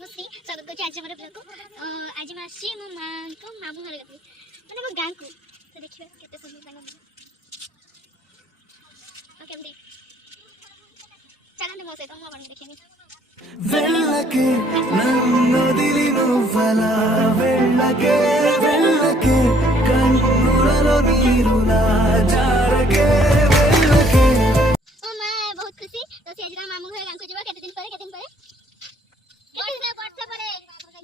मुझे स्वागत कर आज हमारे ब्लॉग को आज मैं आसी मो माँ को मामू घर गई मैंने मो गाँ को तो देखिए केते सुंदर तांग ओके हम देख चलन मो सहित मो बन देखिए వెళ్ళకే నన్నొదిలి నువ్వలా వెళ్ళకే వెళ్ళకే కన్నులలో నీరులా జారకే వెళ్ళకే ओ माँ बहुत खुशी तो से आज मामू घर गाँव को जीवा केते दिन परे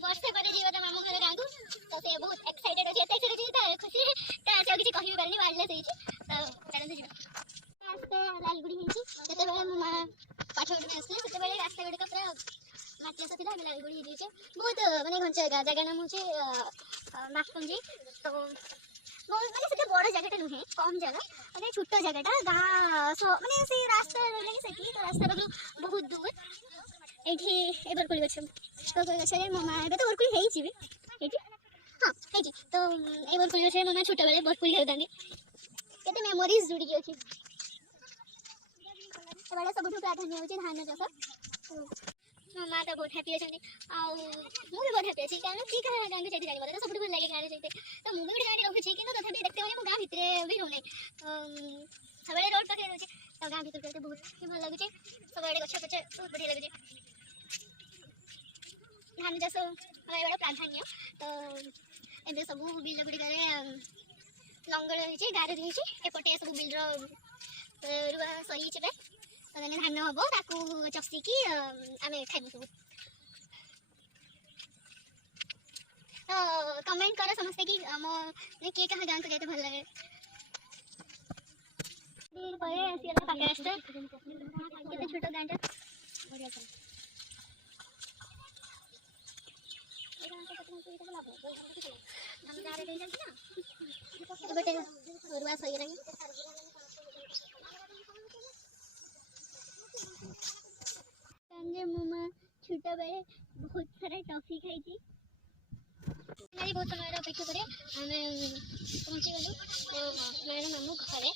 वर्ष परे जीवा त मामू घर गाँव को तो से बहुत एक्साइटेड अछि एते एक्साइटेड त खुशी त से किछि कहि परनी वाडले सही तो चलन जीवा आस्ते लालगुड़ी हिंची केते बेले मो माँ पाठ उठने आसले केते बेले रास्ता गुडी का पूरा माटी आसा थिला लालगुड़ी हिचे बहुत माने घंचा जगह नाम होचे माखपुंजी तो माने से बड़ जगहटा नुहे कम जगह माने छोटा जगहटा गाँ सो माने से रास्ता रहले सेठी तो रास्ता बगलु बहुत दूर एठी एबर कोली गछ तो कोली गछ रे मामा एबे तो बरकुली हेई छिबे एठी हां हेई तो एबर कोली गछ रे मामा छोटा बेले बरकुली हेउदांगे केते मेमोरीज जुड़ी गयो छी एबे सबठु प्राधान्य होची धान चाष मामा तो बहुत हैप्पी अछंती आ मु भी बहुत हैप्पी अछि कारण की कहा गांव के जानि बोले सबठु भल लागे गांव जाइते तो मु भी जानि रहू छी किंतु तथापि देखते हो मु गांव भितरे भी रहू नै सबले रोड पाखे रहू छी तो गांव भितर के बहुत ही भल लागु छी सबले गछ गछ बहुत बढ़िया लागु छी धान चाष एबे प्राधान्य तो एबे सब बिल गुडी करे लंगल होई गारे होई एपटे सब बिल रो रुआ सही छबे तो धान हम ताकू चषिकी आम खाइबू सब तो कमेंट कर समस्ते कि आम किए क्या गाँव को जाते भल लगे छोट गाँटा रुआ सही रही मामा छोटा बेले बहुत सारा टॉफी खाई थी मेरी बहुत समय अपेक्षा करे हमें पहुंची गलु तो मेरे मामू घरे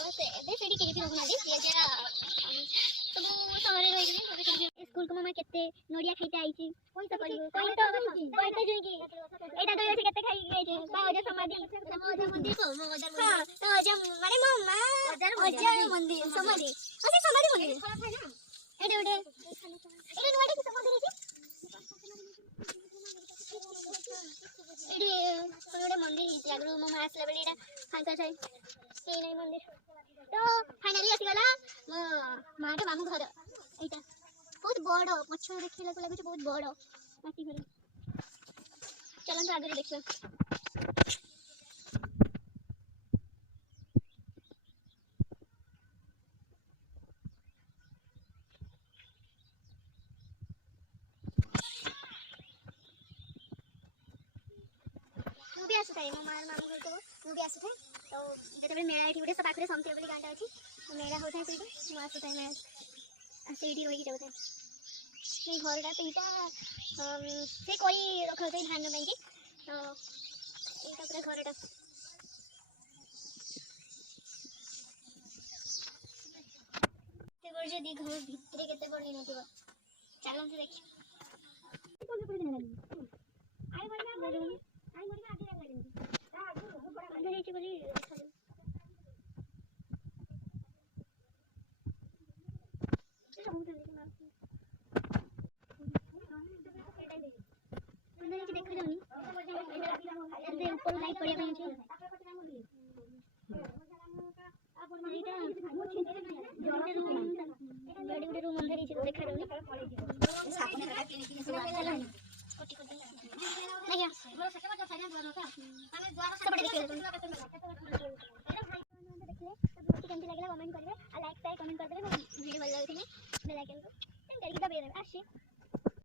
और से सेठी केही भी रहना दी जरा सब सहरे रही गले स्कूल को मामा केते नोडिया खाइते आइची कोई तो जुई की एटा तो अछि केते खाई गई छे बाजा समाधि मंदिर को हां तो अजा माने मामा अजा मंदिर समाधि असे समाधि मंदिर एडे एडे नोडे की समाधि रे एडे कोनोडे मंदिर हिच लागरो मामा आसला बेले एटा फांका छै ए नै मंदिर तो फाइनली आसी गला मां के मामू घर एटा बहुत बड़ पछ देखिला को लागु बहुत बड़ माटी घर चलन तो आगे देखियो भी आसुଥାଏ मो मार मामू घर को मु भी आसुଥାଏ तो जेते मेला एठी गुटे पाखरे समते बोली गांटा अछि मेला होଥାଏ सेठी मु आसुଥାଏ मेला सेठी रही जाउଥାଏ से घरटा सेटा से कोई रखौଥାଏ धान में की तो एटा पूरा घरटा ते गोर जदी घर भितरे केते बडली नथिबो चलन से देखि कोन से दिन लागि आई बडना बोलू आई मोरी आगे लग गई अंदर नीचे बोली अंदर नीचे देख जाओनी ऐसे ऊपर लाइट पड़े हैं नीचे एटा जोड़े रूम अंदर नीचे देख जाओनी साफ करके चलो कोटी कोटी नहीं बोलो सके बच्चा साइड में बोलो का हमें द्वार से बड़े देखले देखले तो वीडियो केमती लागला कमेंट करबे आ लाइक शेयर कमेंट कर देबे वीडियो भल लागथिनी बेल आइकन